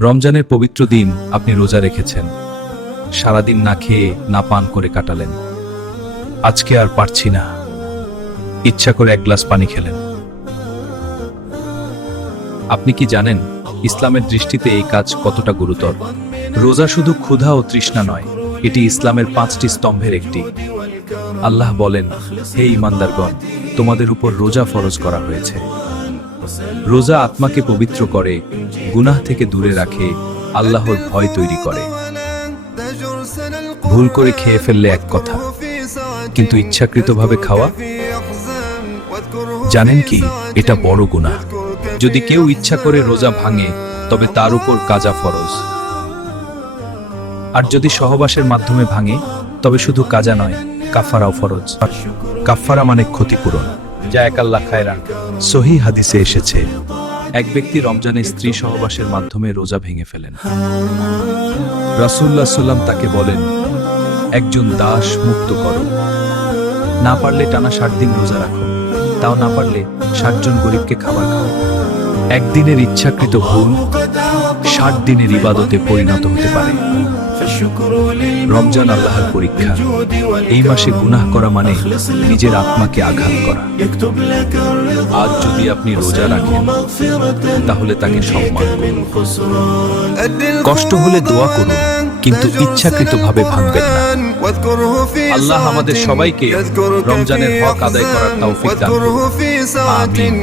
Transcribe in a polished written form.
রমজানের পবিত্র দিন আপনি রোজা রেখেছেন, সারাদিন না খেয়ে না পান করে কাটালেন। আজকে আর পারছি না, ইচ্ছা করে এক গ্লাস পানি খেলেন। আপনি কি জানেন ইসলামের দৃষ্টিতে এই কাজ কতটা গুরুতর? রোজা শুধু ক্ষুধা ও তৃষ্ণা নয়, এটি ইসলামের 5টি স্তম্ভের একটি। আল্লাহ বলেন, হে ঈমানদারগণ, তোমাদের উপর রোজা ফরজ করা হয়েছে। রোজা আত্মাকে পবিত্র করে, গুনাহ থেকে দূরে রাখে, আল্লাহর ভয় তৈরি করে। ভুল করে খেয়ে ফেললে এক কথা, কিন্তু ইচ্ছাকৃতভাবে খাওয়া, জানেন কি, এটা বড় গুনাহ। যদি কেউ ইচ্ছা করে রোজা ভাঙে, তবে তার উপর কাজা ফরজ। আর যদি সহবাসের মাধ্যমে ভাঙে, তবে শুধু কাজা নয়, কাফারাও ফরজ। কাফারা মানে ক্ষতিপূরণ, যা এক আল্লাহ খায়রান। সহিহ হাদিসে এসেছে, এক ব্যক্তি রমজানে স্ত্রী সহবাসের মাধ্যমে রোজা ভেঙে ফেলেন। রাসূলুল্লাহ সাল্লাম তাকে বলেন, একজন দাস মুক্ত করো। না পারলে টানা 60 দিন রোজা রাখো, তাও না পারলে 60 জন গরিবকে খাবার খাও। একদিনের ইচ্ছাকৃত ভুল 60 দিনের ইবাদতে পরিণত হতে পারে। রমজান আল্লাহর পরীক্ষা। এই মাসে গুনাহ করা মানে নিজের আত্মাকে আঘাত করা। আজ যদি আপনি রোজা রাখেন, তাহলে তাকে সম্মান করুন। কষ্ট হলে দোয়া করুন, কিন্তু ইচ্ছাকৃতভাবে ভাঙবেন না। আল্লাহ আমাদের সবাইকে রমজানের হক আদায় করার তৌফিক দান করুন। আমিন।